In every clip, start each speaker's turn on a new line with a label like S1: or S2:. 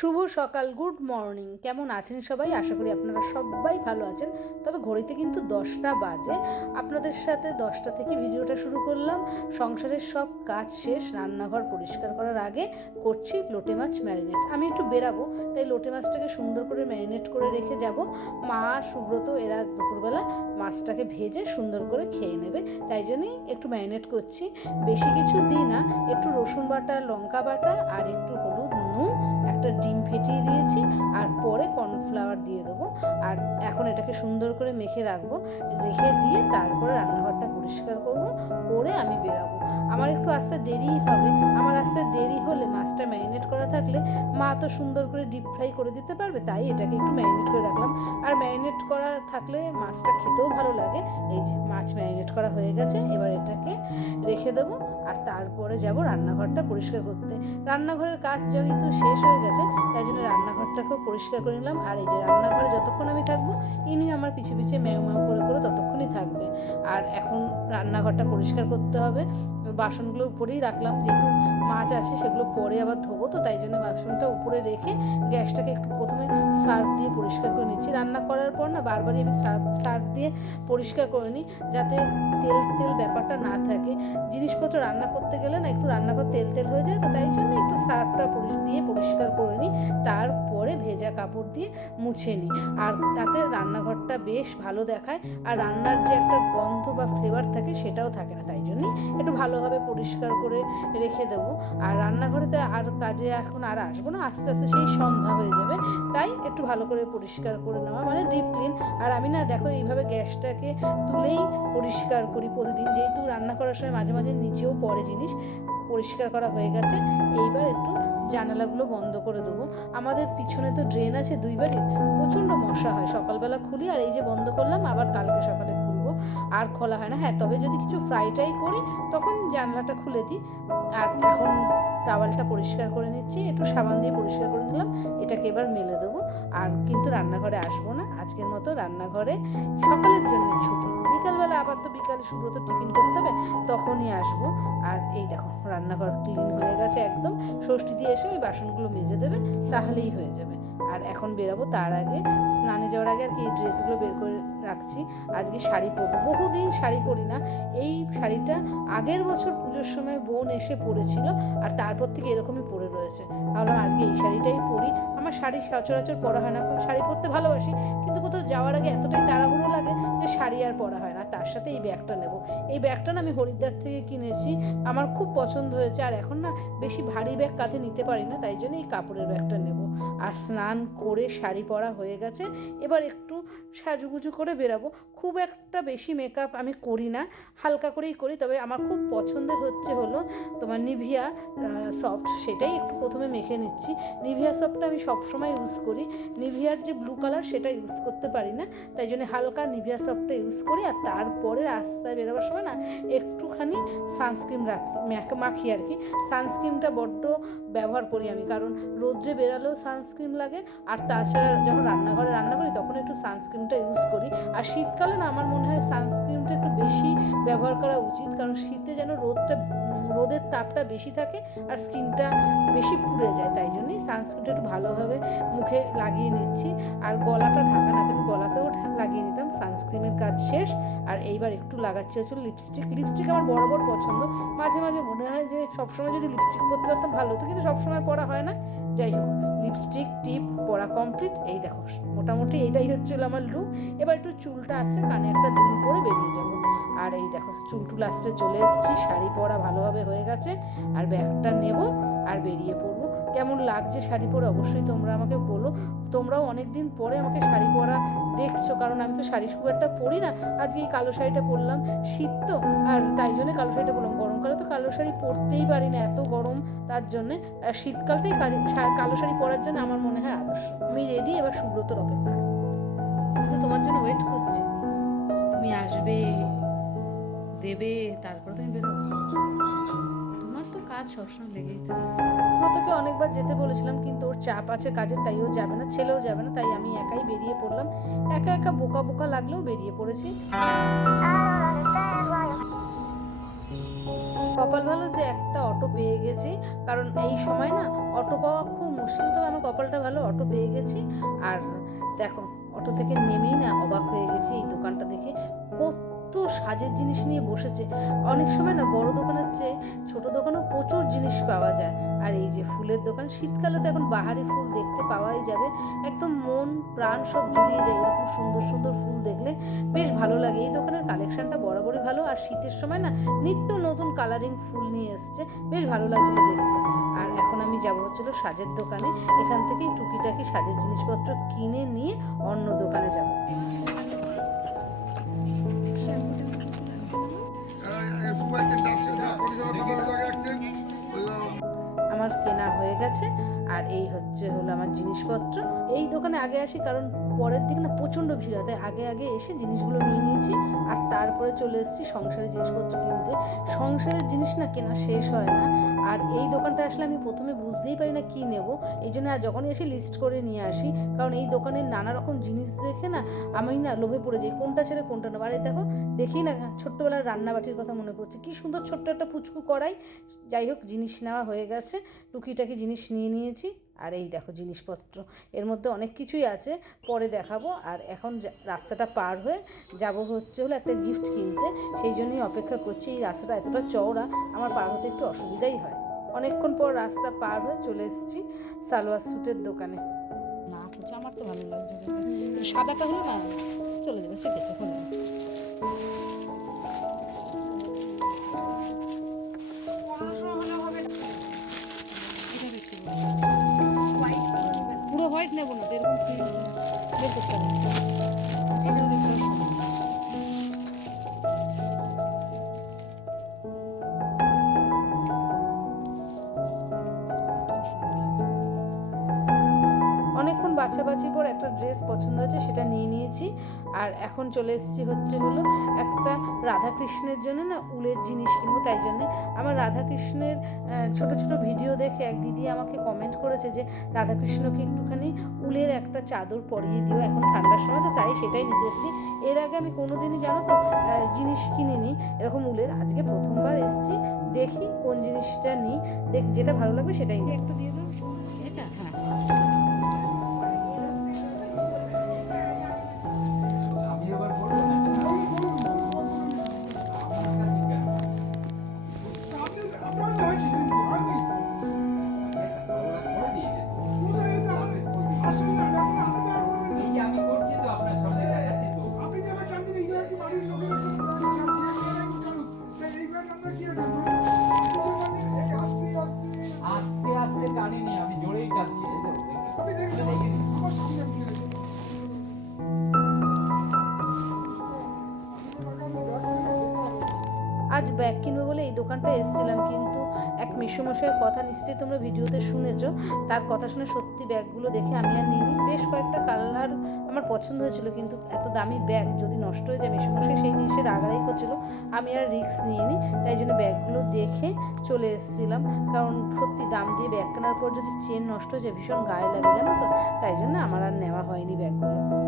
S1: শুভ সকাল, good morning. কেমন আছেন সবাই? আশা করি আপনারা সবাই ভালো আছেন। তবে ঘড়িতে কিন্তু দশটা বাজে। আপনাদের সাথে দশটা থেকে ভিডিওটা শুরু করলাম। সংসারের সব কাজ শেষ, রান্নাঘর পরিষ্কার করার আগে করছি লোটে মাছ ম্যারিনেট। আমি একটু বেরাবো, তাই লোটে মাছটাকে সুন্দর করে ম্যারিনেট করে রেখে যাব। মা, সুব্রত, এরা দুপুরবেলা মাছটাকে ভেজে সুন্দর করে খেয়ে নেবে। তাই জন্যই একটু ম্যারিনেট করছি। বেশি কিছু দিই না, একটু রসুন বাটা, লঙ্কা বাটা আর একটু হলুদ, নুন একটা ডিম ফেটিয়ে দিয়েছি আর পরে কর্নফ্লাওয়ার দিয়ে দেবো। আর এখন এটাকে সুন্দর করে মেখে রাখব, রেখে দিয়ে তারপরে রান্নাঘরটা পরিষ্কার করব, করে আমি বেরাবো। আমার একটু আসতে দেরিই হবে। আমার আসতে দেরি হলে মাছটা ম্যারিনেট করা থাকলে মা তো সুন্দর করে ডিপ ফ্রাই করে দিতে পারবে, তাই এটাকে একটু ম্যারিনেট করে রাখলাম। আর ম্যারিনেট করা থাকলে মাছটা খেতেও ভালো লাগে। এই যে মাছ ম্যারিনেট করা হয়ে গেছে, এবার এটাকে রেখে দেবো। আর তারপরে যাব রান্নাঘরটা পরিষ্কার করতে। রান্নাঘরের কাজ যেহেতু শেষ হয়ে গেছে, তাই জন্য রান্নাঘরটাকেও পরিষ্কার করে নিলাম। আর এই যে রান্নাঘরে যতক্ষণ আমি থাকব, ইনি আমার পিছে পিছে ম্যাও ম্যাও করে করে ততক্ষণই থাকবে। আর এখন রান্নাঘরটা পরিষ্কার করতে হবে। বাসনগুলো উপরেই রাখলাম, যেহেতু মাছ আছে সেগুলো পরে আবার ধোবো, তো তাই জন্য বাসনটা উপরে রেখে গ্যাসটাকে একটু প্রথমে সার্ফ দিয়ে পরিষ্কার করে নিচ্ছি। রান্না করার পর না বারবারই আমি সার্ফ সার্ফ দিয়ে পরিষ্কার করে নিই যাতে তেল তেল ব্যাপারটা না থাকে। জিনিসপত্র রান্না করতে গেলে না একটু রান্নাঘর তেল তেল হয়ে যায় তো তাই জন্য একটু সার্ফটা দিয়ে পরিষ্কার করে নিই। তারপরে ভেজা কাপড় দিয়ে মুছে নিই। আর তাতে রান্নাঘরটা বেশ ভালো দেখায় আর রান্নার যে একটা গন্ধ বা ফ্লেভার থাকে সেটাও থাকে না তাই জন্যই একটু ভালোভাবে পরিষ্কার করে রেখে দেবো। আর রান্নাঘরে তো আর কাজে এখন আর আসব না, আস্তে আস্তে সেই সন্ধ্যা হয়ে যাবে। তাই একটু ভালো করে পরিষ্কার করে নেওয়া মানে ডিপ ক্লিন আর আমি না, দেখো, এইভাবে গ্যাসটাকে তুলেই পরিষ্কার করি প্রতিদিন। যেহেতু রান্না করার সময় মাঝে মাঝে নিচেও পড়ে জিনিস, পরিষ্কার করা হয়ে গেছে। এইবার একটু জানালাগুলো বন্ধ করে দেবো। আমাদের পিছনে তো ড্রেন আছে দুইবারই। প্রচণ্ড মশা হয়, সকালবেলা খুলি আর এই যে বন্ধ করলাম, আবার কালকে সকালে আর খোলা হয় না। হ্যাঁ তবে যদি কিছু ফ্রাই ট্রাই করি, তখন জানলাটা খুলে দিই। আর এখন টাওয়ালটা পরিষ্কার করে নিচ্ছি, একটু সাবান দিয়ে পরিষ্কার করে নিলাম, এটাকে এবার মেলে দেবো। আর কিন্তু রান্নাঘরে আসব না, আজকের মতো রান্নাঘরে সকালের জন্য ছুটি। বিকালবেলা আবার তো বিকালে সুব্রত টিফিন করতে হবে, তখনই আসব। আর এই দেখো, রান্নাঘর ক্লিন হয়ে গেছে একদম। ষষ্ঠী দিয়ে এসে ওই বাসনগুলো মেজে দেবে, তাহলেই হয়ে যাবে। আর এখন বেরাবো তার আগে, স্নানে যাওয়ার আগে আর কি এই ড্রেসগুলো বের করে রাখছি। আজকে শাড়ি পরবো। বহুদিন শাড়ি পরি না। এই শাড়িটা আগের বছর পুজোর সময় বোন এসে পরেছিল আর তারপর থেকে এরকমই পরে রয়েছে। ভাবলাম আজকে এই শাড়িটাই পরি। আমার শাড়ি সচরাচর পরা হয় না। শাড়ি পরতে ভালোবাসি, কিন্তু কোথাও যাওয়ার আগে এতটাই তাড়াহুড়ো লাগে যে শাড়ি আর পরা হয় না। তার সাথে এই ব্যাগটা নেব। এই ব্যাগটা না আমি হরিদ্বার থেকে কিনেছি। আমার খুব পছন্দ হয়েছে। আর এখন না বেশি ভারী ব্যাগ কাঁধে নিতে পারি না, তাই জন্য এই কাপড়ের ব্যাগটা নেব। আর স্নান করে শাড়ি পরা হয়ে গেছে। এবার একটু সাজুগুজু করে বেরাবো। খুব একটা বেশি মেকআপ আমি করি না। হালকা করেই করি, তবে আমার খুব পছন্দের হচ্ছে হলো তোমার নিভিয়া সফট সেটাই একটু প্রথমে মেখে নিচ্ছি। নিভিয়া সফটটা আমি সবসময় ইউজ করি। নিভিয়ার যে ব্লু কালার সেটা ইউজ করতে পারি না। তাই জন্য হালকা নিভিয়া সফটটা ইউজ করি। আর তারপরে রাস্তায় বেরোবার সময় না একটুখানি সানস্ক্রিন রাখি, মাখি আর কি। সানস্ক্রিনটা বড্ড ব্যবহার করি আমি, কারণ রোদ্রে বেরালেও সানস্ক্রিন লাগে, আর তাছাড়া যখন রান্নাঘরে রান্না করি, তখন একটু সানস্ক্রিনটা ইউজ করি। আর শীতকালে না, আমার মনে হয় সানস্ক্রিনটা একটু বেশি ব্যবহার করা উচিত, কারণ শীতে যেন রোদটা, রোদের তাপটা বেশি থাকে, আর স্কিনটা বেশি পুড়ে যায়, তাই জন্যই সানস্ক্রিনটা একটু ভালোভাবে মুখে লাগিয়ে নিচ্ছি। আর গলাটা শেষ, আর এইবার একটু লাগাচ্ছি হচ্ছে লিপস্টিক লিপস্টিক আমার বরাবর পছন্দ। মাঝে মাঝে মনে হয় যে সবসময় যদি লিপস্টিক পরতে পারতাম ভালো হতো, কিন্তু সবসময় পরা হয় না। যাই হোক লিপস্টিক টিপ পরা কমপ্লিট এই দেখো, মোটামুটি এইটাই হচ্ছিল আমার লুক এবার একটু চুলটা আসছে কানে একটা দুল পরে বেরিয়ে যাব। আর এই দেখো চুল টুল আসছে চলে এসেছি, শাড়ি পরা ভালোভাবে হয়ে গেছে। আর ব্যাগটা নেব আর বেরিয়ে পড়ব। কেমন লাগছে শাড়ি পরে অবশ্যই তোমরা আমাকে বলো। তোমরাও অনেক দিন পরে আমাকে শাড়ি পরা দেখছ? কারণ আমি তো শাড়ি খুব একটা পরি না। আজকে এই কালো শাড়িটা পরলাম, শীত তো, আর তাই জন্য কালো শাড়িটা পরলাম। গরমকালে তো কালো শাড়ি পরতেই পারি না, এত গরম। তার জন্যে, আর শীতকালটাই কালি- শাড়ি পরার জন্য আমার মনে হয় আদর্শ। আমি রেডি এবার সুব্রতর অপেক্ষা। তো তোমার জন্য ওয়েট করছি। তুমি আসবে, দেবে, তারপরে তুমি বেরোবো। কাজ সবসময় লেগেই থাকে। ব্রতকে অনেকবার যেতে বলেছিলাম, কিন্তু ওর চাপ আছে কাজের, তাই ও যাবে না, ছেলেও যাবে না, তাই আমি একাই বেরিয়ে পড়লাম। একা একা বোকা বোকা লাগলেও বেরিয়ে পড়েছি। কপাল ভালো যে একটা অটো পেয়ে গেছি, কারণ এই সময় না অটো পাওয়া খুব মুশকিল, তবে আমার কপালটা ভালো, অটো পেয়ে গেছি। আর দেখো, অটো থেকে নেমেই না অবাক হয়ে গেছি এই দোকানটা দেখে। কত সাজের জিনিস নিয়ে বসেছে। অনেক সময় না বড় দোকানের চেয়ে জিনিস পাওয়া যায়। আর এই যে ফুলের দোকান, শীতকালে তো এখন বাহারি ফুল দেখতে পাওয়াই যাবে। একদম মন, প্রাণ সব জুড়িয়ে যায় এরকম সুন্দর সুন্দর ফুল দেখলে। বেশ ভালো লাগে। এই দোকানের কালেকশনটা বরাবরই ভালো। আর শীতের সময় না, নিত্য নতুন কালারিং ফুল নিয়ে এসছে। বেশ ভালো লাগছিল দেখতে। আর এখন আমি যাব হচ্ছিল সাজের দোকানে। এখান থেকেই টুকিটাকি সাজের জিনিসপত্র কিনে নিয়ে অন্য দোকানে যাব। আমার কেনা হয়ে গেছে। আর এই হচ্ছে হলো আমার জিনিসপত্র। এই দোকানে আগে আসি, কারণ পরের দিকে না প্রচণ্ড ভিড় হয়। তাই আগে আগে এসে জিনিসগুলো নিয়ে নিয়েছি আর তারপরে চলে এসেছি সংসারের জিনিসপত্র কিনতে। সংসারের জিনিস না কেনা শেষ হয় না। আর এই দোকানটা আসলে আমি প্রথমে বুঝতেই পারি না কী নেব। এই জন্য যখনই এসে লিস্ট করে নিয়ে আসি, কারণ এই দোকানের নানা রকম জিনিস দেখে না আমি না লোভে পড়ে যাই। কোনটা ছেড়ে কোনটা নেব। আর এই দেখো, দেখি না ছোট্টবেলার রান্নাবাটির কথা মনে পড়ছে। কি সুন্দর ছোট্ট একটা পুচকু কড়াই। যাই হোক, জিনিস নেওয়া হয়ে গেছে। টুকিটাকি জিনিস নিয়ে নিয়েছি। আর এই দেখো জিনিসপত্র। এর মধ্যে অনেক কিছুই আছে, পরে দেখাবো। আর এখন রাস্তাটা পার হয়ে যাব হচ্ছে হলো একটা গিফট কিনতে। সেই জন্যই অপেক্ষা করছি। এই রাস্তাটা এতটা চওড়া, আমার পার হতে একটু অসুবিধাই হয়। অনেকক্ষণ পর রাস্তা পার হয়ে চলে এসেছি সালোয়ার স্যুটের দোকানে। না, আমার তো ভালো লাগছে সাদাটা হলো না, চলে যাবে শিখেছে নেব না তো এরকম বের করতে পারছি সুন্দর। লাগছে। অনেকক্ষণ বাছাবাছির পর একটা ড্রেস পছন্দ হয়েছে সেটা নিয়ে নিয়েছি। আর এখন চলে এসেছি হচ্ছে হলো একটা রাধাকৃষ্ণের জন্য না উলের জিনিস কিনবো, তাই জন্যে আমার রাধাকৃষ্ণের ছোট ছোট ভিডিও দেখে এক দিদি আমাকে কমেন্ট করেছে যে, রাধাকৃষ্ণকে একটুখানি উলের একটা চাদর পরিয়ে দিও এখন ঠান্ডার সময়। তো তাই সেটাই নিতে এসেছি। এর আগে আমি কোনোদিনই জানো তো জিনিস কিনিনি, এরকম উলের। আজকে প্রথমবার এসেছি, দেখি কোন জিনিসটা নিই, দেখ যেটা ভালো লাগবে সেটাই একটু দিয়ে আজ ব্যাগ কিনবো বলে এই দোকানটা এসেছিলাম, কিন্তু এক মেসোমশাইয়ের কথা নিশ্চয়ই তোমরা ভিডিওতে শুনেছো। তার কথা শুনে সত্যি ব্যাগগুলো দেখে আমি আর নিইনি। বেশ কয়েকটা কালার আমার পছন্দ হয়েছিল, কিন্তু এত দামি ব্যাগ যদি নষ্ট হয়ে যায় মেসোমশাই সেই এসে রাগারাই করছিল, আমি আর রিস্ক নিইনি। তাই জন্য ব্যাগগুলো দেখে চলে এসেছিলাম। কারণ সত্যি দাম দিয়ে ব্যাগ কেনার পর যদি চেন নষ্ট হয়ে যায়, ভীষণ গায়ে লাগে, জানো তো? তাই জন্য আমার আর নেওয়া হয়নি ব্যাগগুলো।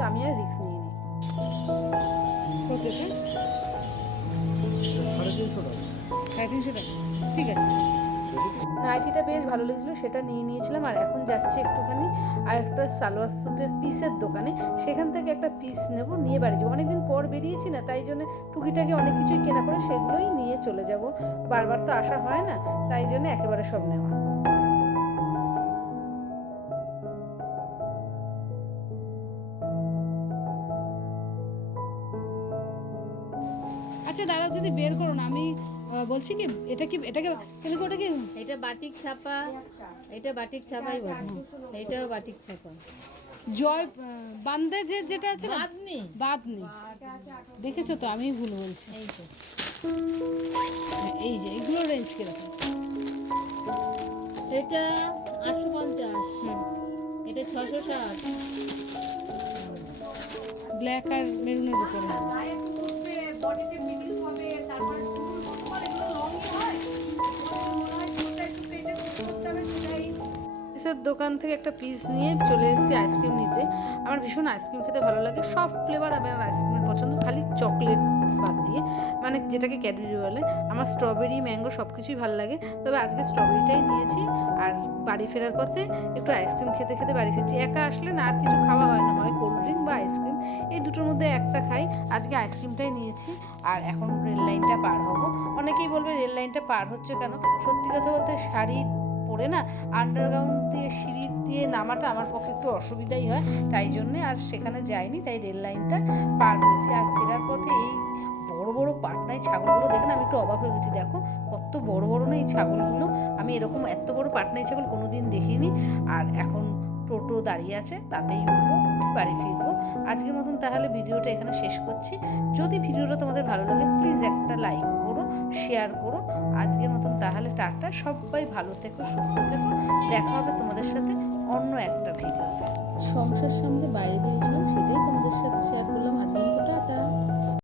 S1: কিন্তু আমি আর রিস্ক নিয়ে নিই। কত এটা? সাড়ে তিনশো টাকা। ঠিক আছে। নাইটিটা বেশ ভালো লেগেছিলো সেটা নিয়ে নিয়েছিলাম আর এখন যাচ্ছি একটুখানি আর একটা সালোয়ার স্যুটের পিসের দোকানে। সেখান থেকে একটা পিস নেব নিয়ে বাড়ি যাব। অনেকদিন পর বেরিয়েছি না তাই জন্য টুকিটাকি অনেক কিছুই কেনা করে সেগুলোই নিয়ে চলে যাব। বারবার তো আসা হয় না তাই জন্য একেবারে সব নেওয়া। দিদি বের করো না আমি বলছি কি এটা কি এটাকে তাহলে কি ওটা কি
S2: এটা বাটিক ছাপা এটা বাটিক ছাপাই বলে এটাও বাটিক ছাপা।
S1: জয় বান্দে যে যেটা আছে না?
S2: বাদনি
S1: বাদনি দেখেছ তো আমি ভুল বলছি।
S2: এই তো
S1: হ্যাঁ, এই যে এগুলো রেঞ্জ কীরকম?
S2: এটা আটশো পঞ্চাশ। এটা ছশো ষাট।
S1: ব্ল্যাক আর মেরুনের উপরে পিসের দোকান থেকে একটা পিস নিয়ে চলে এসেছি আইসক্রিম নিতে। আমার ভীষণ আইসক্রিম খেতে ভালো লাগে। সব ফ্লেভার আমার আইসক্রিমের পছন্দ, খালি চকলেট বাদ দিয়ে। মানে যেটাকে ক্যাডবেরি বলে। আমার স্ট্রবেরি ম্যাঙ্গো সব কিছুই ভালো লাগে। তবে আজকে স্ট্রবেরিটাই নিয়েছি। আর বাড়ি ফেরার পথে একটু আইসক্রিম খেতে খেতে বাড়ি ফিরছি। একা আসলে না আর কিছু খাওয়া হয় না। হয় কোল্ড ড্রিঙ্ক বা আইসক্রিম এই দুটোর মধ্যে একটা খাই। আজকে আইসক্রিমটাই নিয়েছি আর এখন রেল লাইনটা পার হব। অনেকেই বলবে রেল লাইনটা পার হচ্ছে কেন? সত্যি কথা বলতে শাড়ি পরে না আন্ডারগ্রাউন্ড দিয়ে সিঁড়ি দিয়ে নামাটা আমার পক্ষে একটু অসুবিধাই হয়। তাই জন্যে আর সেখানে যাইনি, তাই রেল লাইনটা পার হয়েছি। আর ফেরার পথে এই বড় বড় পাটনায় ছাগলগুলো দেখে না আমি একটু অবাক হয়ে গেছি। দেখো, কত বড় বড় না এই ছাগলগুলো। আমি এরকম এত বড় পাটনায় ছাগল কোনোদিন দেখিনি। আর এখন টোটো দাঁড়িয়ে আছে, তাতেই উঠবো বাড়ি ফিরবো। আজকের মতন তাহলে ভিডিওটা এখানে শেষ করছি। যদি ভিডিওটা তোমাদের ভালো লাগে প্লিজ একটা লাইক করো শেয়ার করো। আজকের মতন তাহলে টাটা। সবাই ভালো থেকো, সুস্থ থেকো। দেখা হবে তোমাদের সাথে অন্য একটা ভিডিওতে।
S2: সংসার সামনে বাইরে বেরিয়েছিলাম সেটাই তোমাদের সাথে শেয়ার করলাম। আজকের মতো